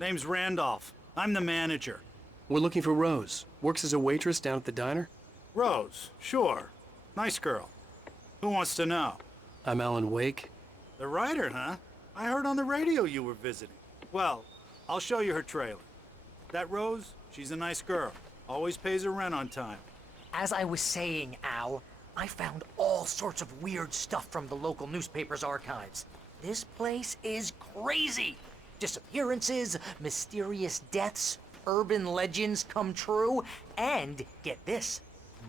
Name's Randolph. I'm the manager. We're looking for Rose. Works as a waitress down at the diner. Rose, sure. Nice girl. Who wants to know? I'm Alan Wake. The writer, huh? I heard on the radio you were visiting. Well, I'll show you her trailer. That Rose, she's a nice girl. Always pays her rent on time. As I was saying, Al, I found all sorts of weird stuff from the local newspaper's archives. This place is crazy. Disappearances, mysterious deaths, urban legends come true, and get this,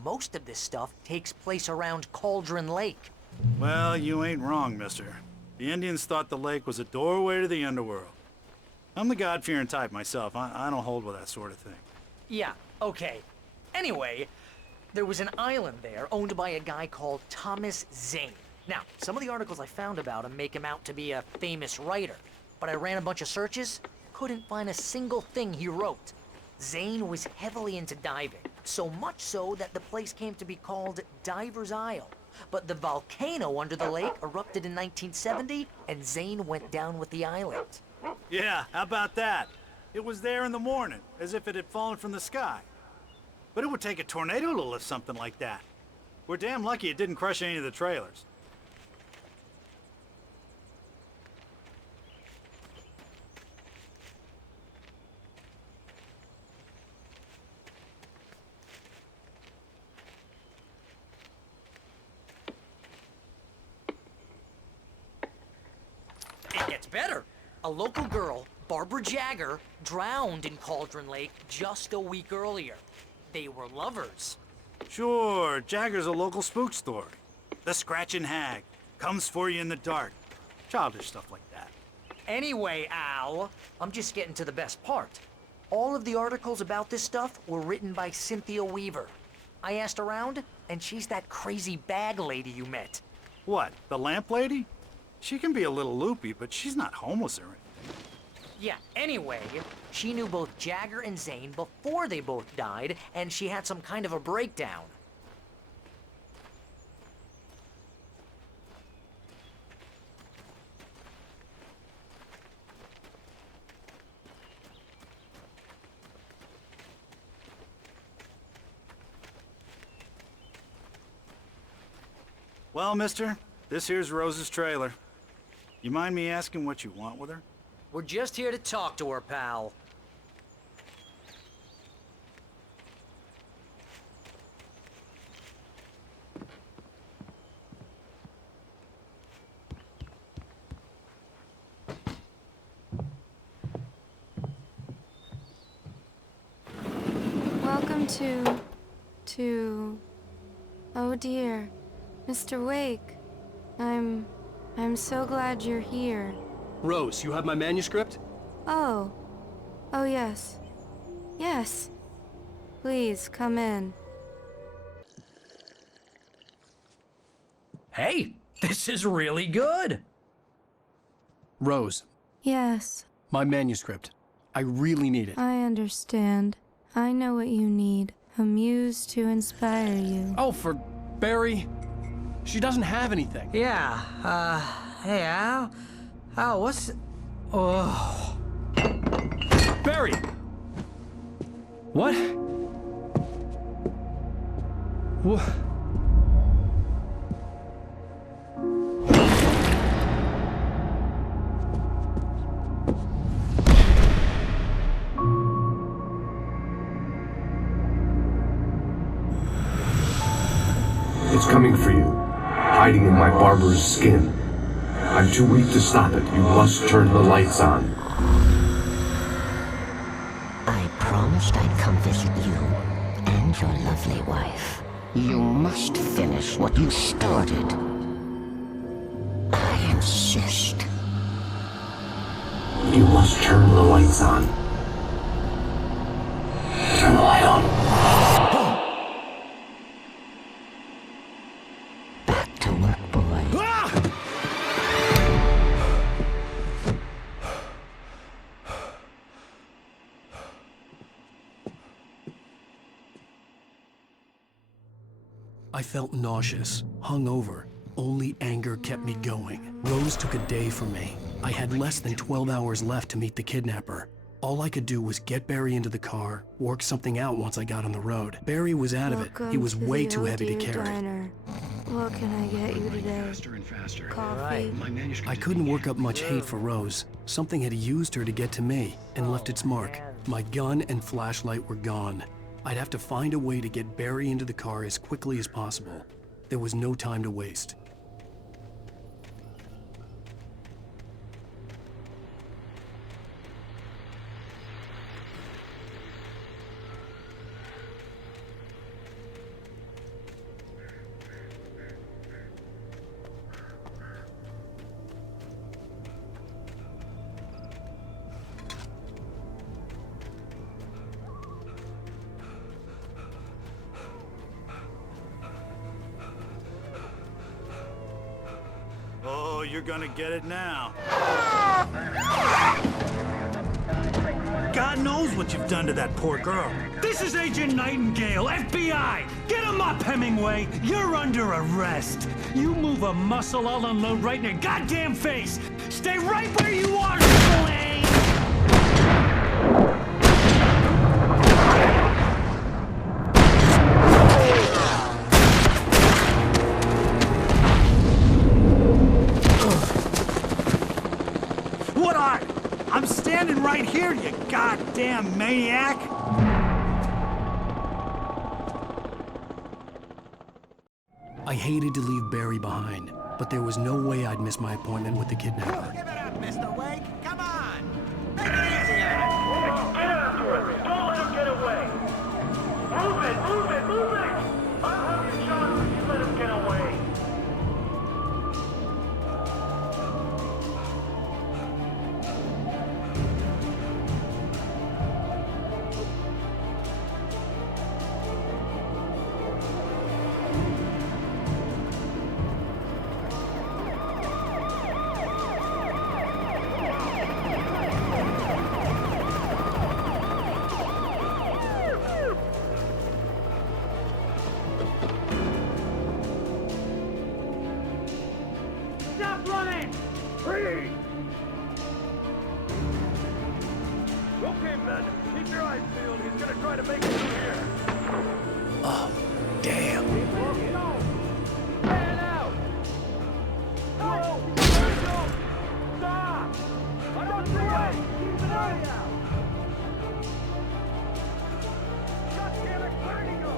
most of this stuff takes place around Cauldron Lake. Well, you ain't wrong, mister. The Indians thought the lake was a doorway to the underworld. I'm the God-fearing type myself. I don't hold with that sort of thing. Yeah, okay. Anyway, there was an island there owned by a guy called Thomas Zane. Now, some of the articles I found about him make him out to be a famous writer, but I ran a bunch of searches, couldn't find a single thing he wrote. Zane was heavily into diving, so much so that the place came to be called Diver's Isle. But the volcano under the lake erupted in 1970, and Zane went down with the island. Yeah, how about that? It was there in the morning, as if it had fallen from the sky. But it would take a tornado to lift something like that. We're damn lucky it didn't crush any of the trailers. It gets better. A local girl, Barbara Jagger, drowned in Cauldron Lake just a week earlier. They were lovers. Sure, Jagger's a local spook story. The Scratching Hag comes for you in the dark. Childish stuff like that. Anyway, Al, I'm just getting to the best part. All of the articles about this stuff were written by Cynthia Weaver. I asked around, and she's that crazy bag lady you met. What, the lamp lady? She can be a little loopy, but she's not homeless or anything. Yeah, anyway, she knew both Jagger and Zane before they both died, and she had some kind of a breakdown. Well, mister, this here's Rose's trailer. You mind me asking what you want with her? We're just here to talk to her, pal. Welcome to... Oh dear, Mr. Wake. I'm so glad you're here. Rose, you have my manuscript? Oh. Oh, yes. Yes. Please, come in. Hey, this is really good. Rose, Yes, my manuscript. I really need it. I understand. I know what you need. A muse to inspire you. Oh, for Barry. She doesn't have anything. Yeah, hey, Al? Al, what's... Oh... Barry! What? What? It's coming for you, hiding in my barber's skin. I'm too weak to stop it. You must turn the lights on. I promised I'd come visit you and your lovely wife. You must finish what you started. I insist. You must turn the lights on. Turn the light on. Back to work, boy. I felt nauseous, hungover. Only anger kept me going. Rose took a day from me. I had less than 12 hours left to meet the kidnapper. All I could do was get Barry into the car, work something out once I got on the road. Barry was out of it. He was way too heavy to carry. Diner. What can I get you today? Faster and faster. Coffee? I couldn't work up much hate for Rose. Something had used her to get to me and left its mark. My gun and flashlight were gone. I'd have to find a way to get Barry into the car as quickly as possible. There was no time to waste. Oh, you're gonna get it now. God knows what you've done to that poor girl. This is Agent Nightingale, FBI! Get him up, Hemingway! You're under arrest! You move a muscle, I'll unload right in your goddamn face! Stay right where you are, Slane! What are? I'm standing right here, you goddamn maniac! I hated to leave Barry behind, but there was no way I'd miss my appointment with the kidnapper. Give it up, Mr. Wake. Come on. Make it easy on him. Get after him. Don't let him get away. Move it, move it, move it. I'll have you shot if you let him get away. Stop running! Freeze! Okay, men. Keep your eyes peeled. He's gonna try to make it through here. Oh, damn. Go! Man out! No! No! Stop! I'm on the way! Keep an eye out! God damn it! Where did he go?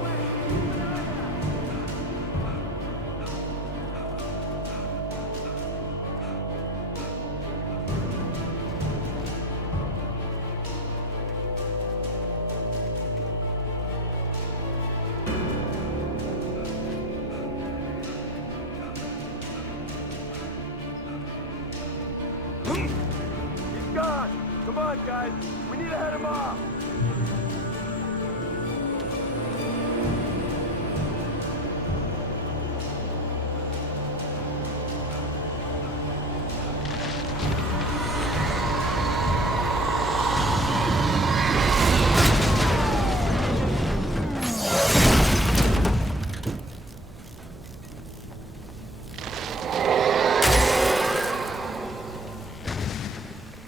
Away! Keep an eye out! He's gone! Come on, guys! We need to head him off!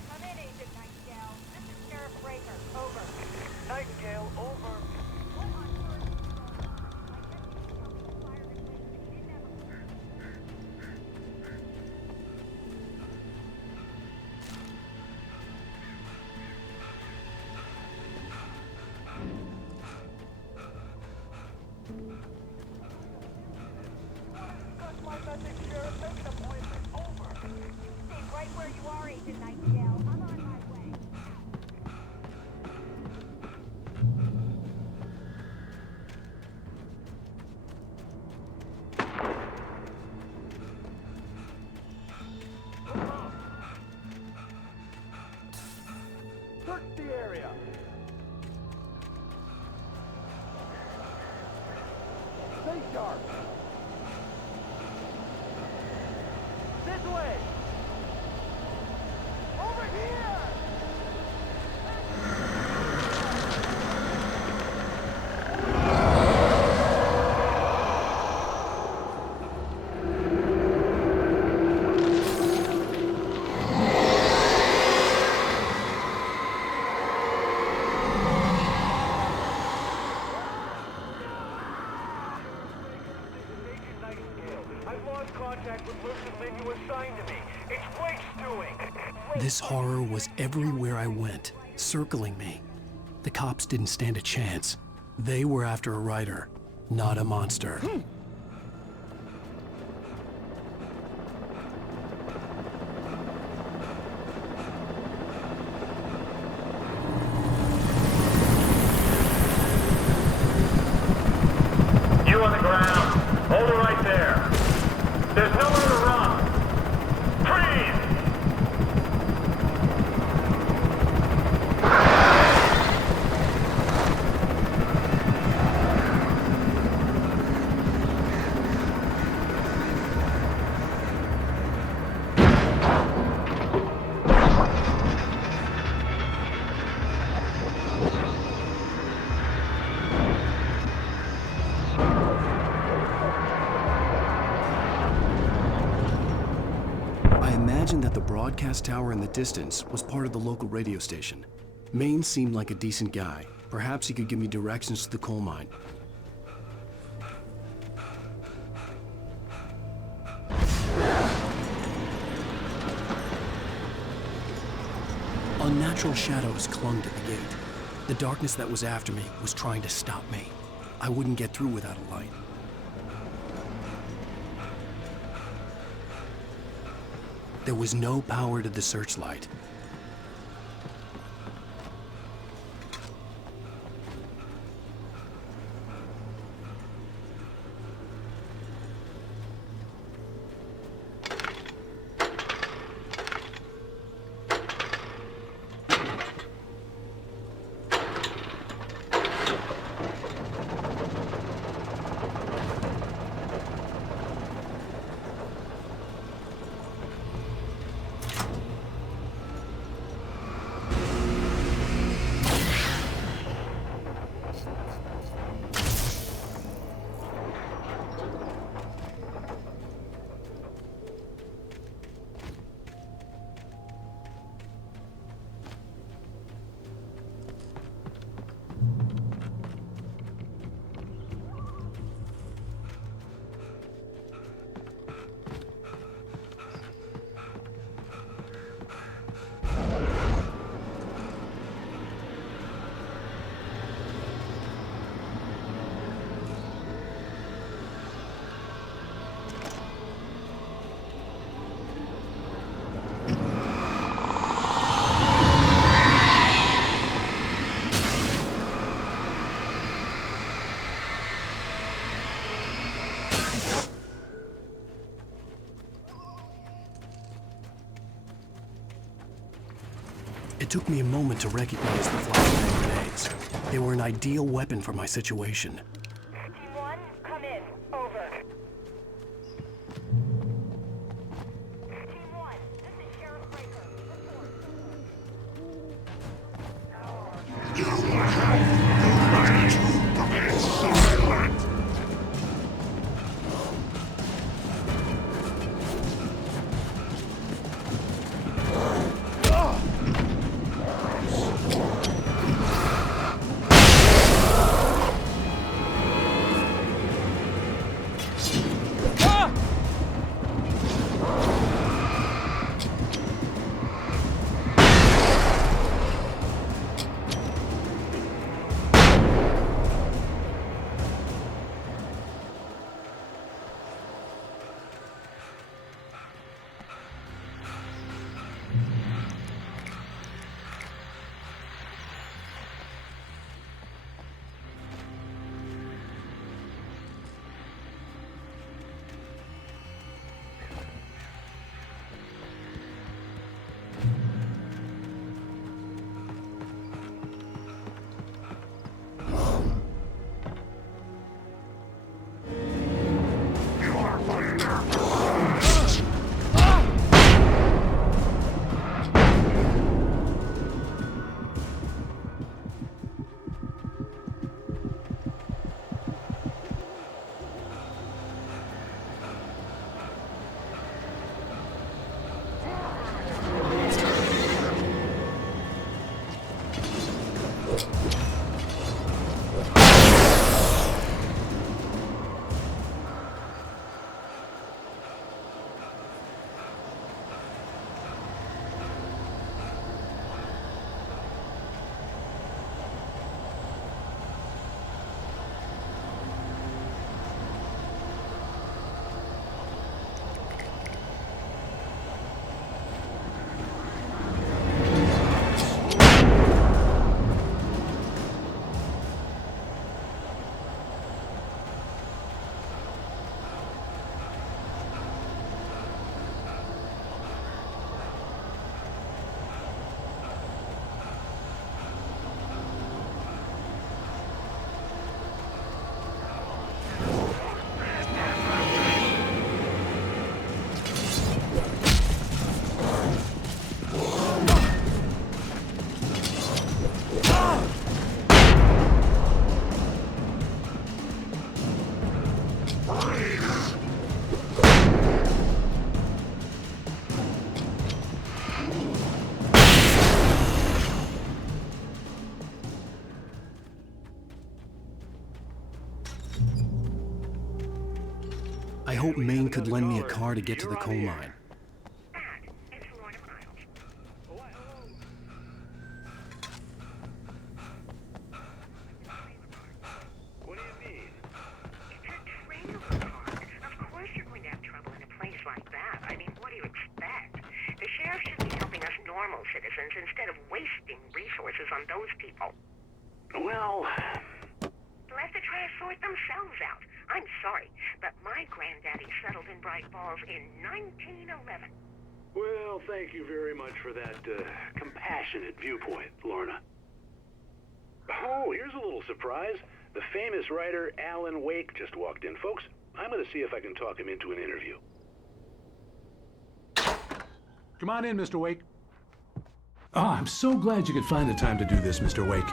Come in, Agent Nightingale. This is Sheriff Breaker. Over. Nightingale, over. That's my message, Sheriff. Make an appointment. Over. Stay right where you are, Agent Nightingale. I'm on my way. Search the area. Stay sharp. This way. Over here. This horror was everywhere I went, circling me. The cops didn't stand a chance. They were after a writer, not a monster. You on the ground. Hold it right there. There's nowhere to run. Freeze! I imagined that the broadcast tower in the distance was part of the local radio station. Maine seemed like a decent guy. Perhaps he could give me directions to the coal mine. Unnatural shadows clung to the gate. The darkness that was after me was trying to stop me. I wouldn't get through without a light. There was no power to the searchlight. It took me a moment to recognize the flashbang grenades. They were an ideal weapon for my situation. Team 1, come in. Over. Team 1, this is Sheriff Breaker. I hoped Maine could lend me a car to get to the coal mine. What do you mean? It's a trailer park. Of course you're going to have trouble in a place like that. I mean, what do you expect? The sheriff should be helping us normal citizens instead of wasting resources on those people. Well... Let the trash sort themselves out. I'm sorry, but my granddaddy settled in Bright Falls in 1911. Well, thank you very much for that, compassionate viewpoint, Lorna. Oh, here's a little surprise. The famous writer Alan Wake just walked in. Folks, I'm gonna see if I can talk him into an interview. Come on in, Mr. Wake. Oh, I'm so glad you could find the time to do this, Mr. Wake.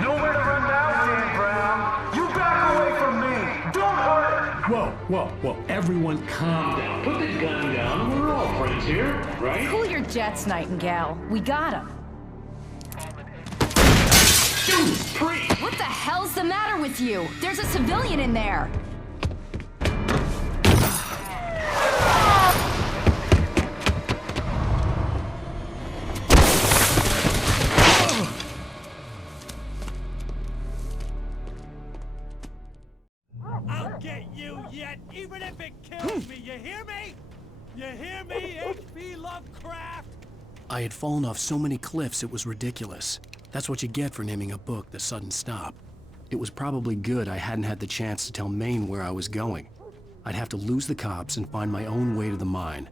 Nowhere to run now, Dan Brown. You back away from me. Don't hurt. Whoa. Everyone calm down. Put the gun down. We're all friends here, right? Cool your jets, Nightingale. We got him. Shoot, priest! What the hell's the matter with you? There's a civilian in there. I'll get you yet, even if it kills me. You hear me? You hear me, H.P. Lovecraft? I had fallen off so many cliffs it was ridiculous. That's what you get for naming a book The Sudden Stop. It was probably good I hadn't had the chance to tell Maine where I was going. I'd have to lose the cops and find my own way to the mine.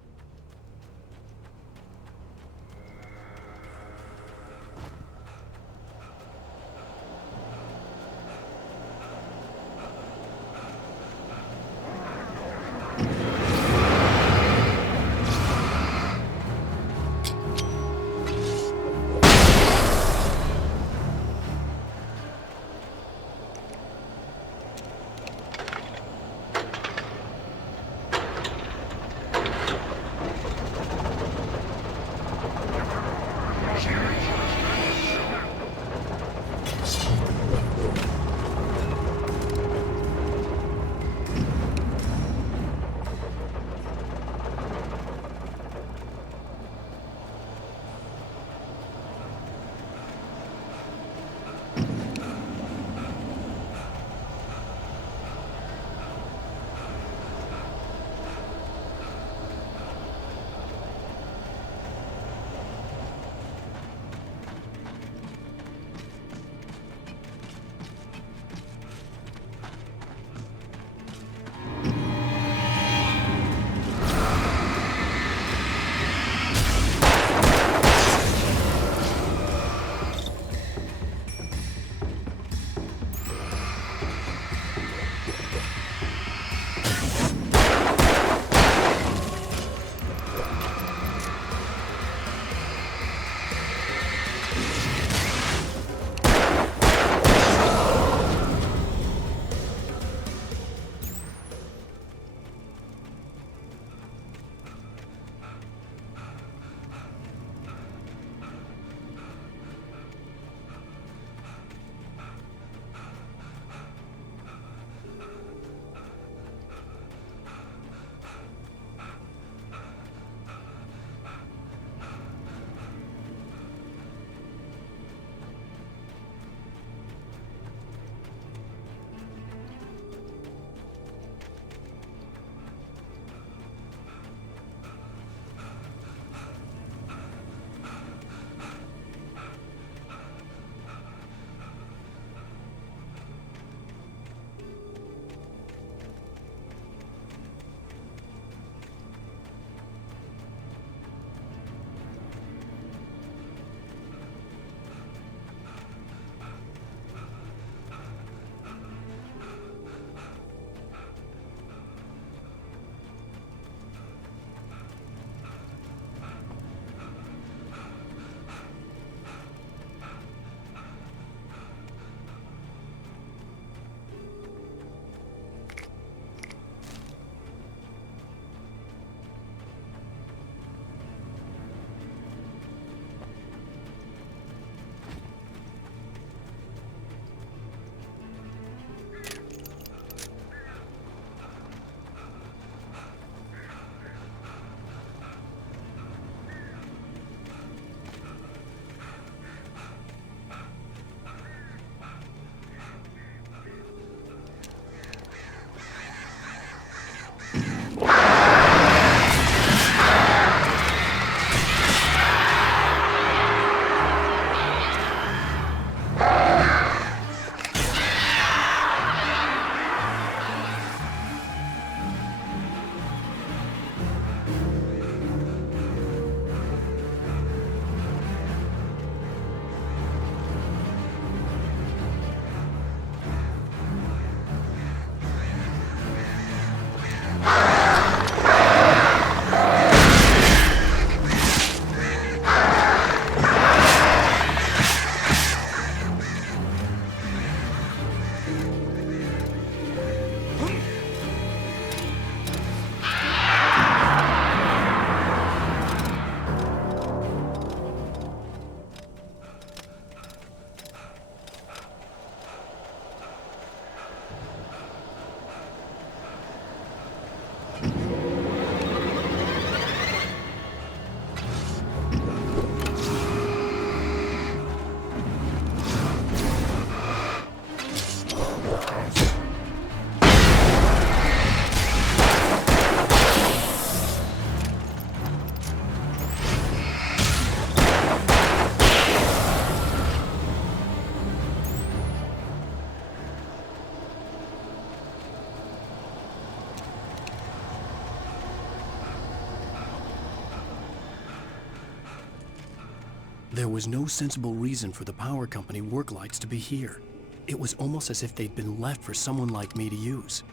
There was no sensible reason for the power company work lights to be here. It was almost as if they'd been left for someone like me to use.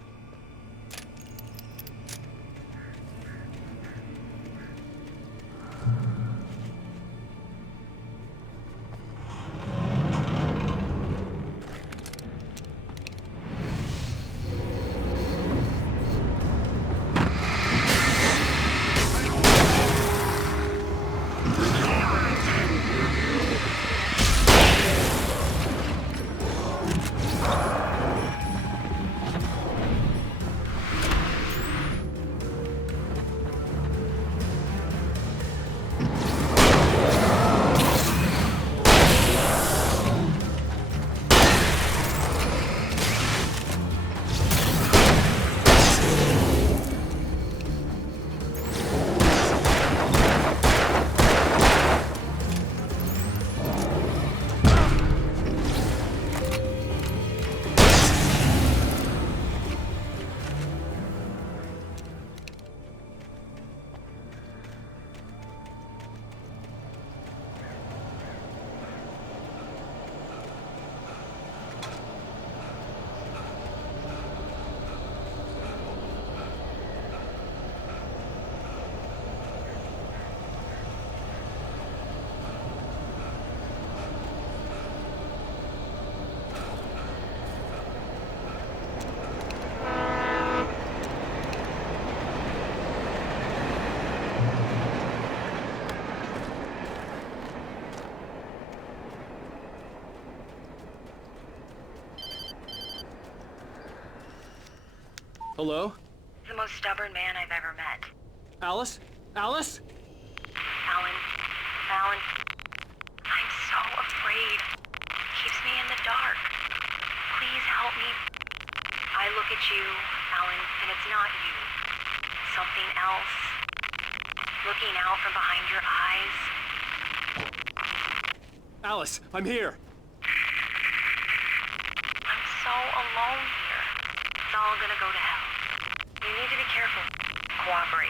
Hello? The most stubborn man I've ever met. Alice? Alice? Alan, I'm so afraid. It keeps me in the dark. Please help me. I look at you, Alan, and it's not you. Something else. Looking out from behind your eyes. Alice, I'm here. I'm so alone here. It's all gonna go to hell. You need to be careful. Cooperate.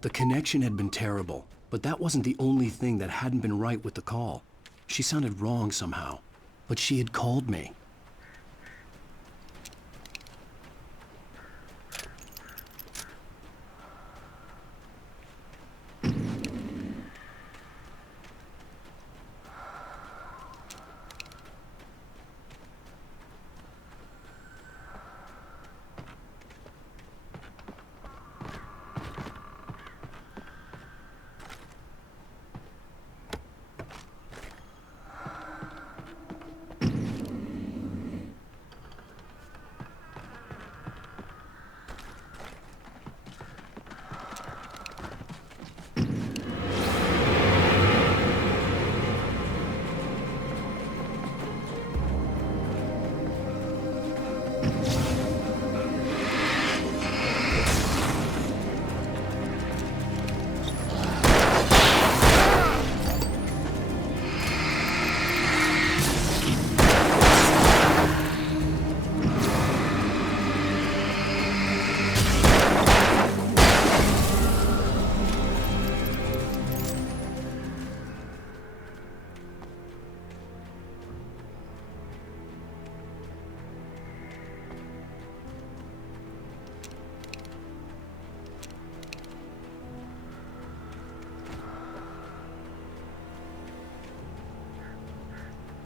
The connection had been terrible, but that wasn't the only thing that hadn't been right with the call. She sounded wrong somehow, but she had called me.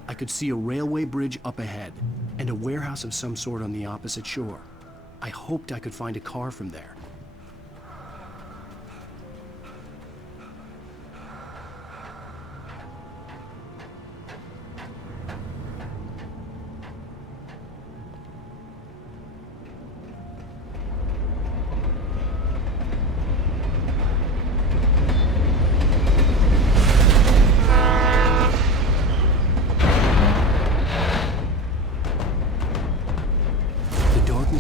I could see a railway bridge up ahead, and a warehouse of some sort on the opposite shore. I hoped I could find a car from there.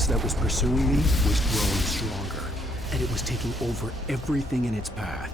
That was pursuing me was growing stronger, and it was taking over everything in its path.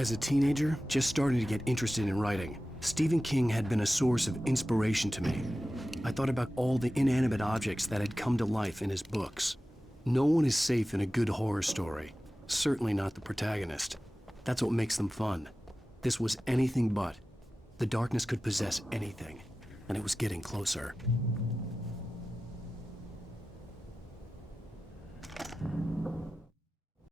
As a teenager, just starting to get interested in writing, Stephen King had been a source of inspiration to me. I thought about all the inanimate objects that had come to life in his books. No one is safe in a good horror story. Certainly not the protagonist. That's what makes them fun. This was anything but. The darkness could possess anything, and it was getting closer.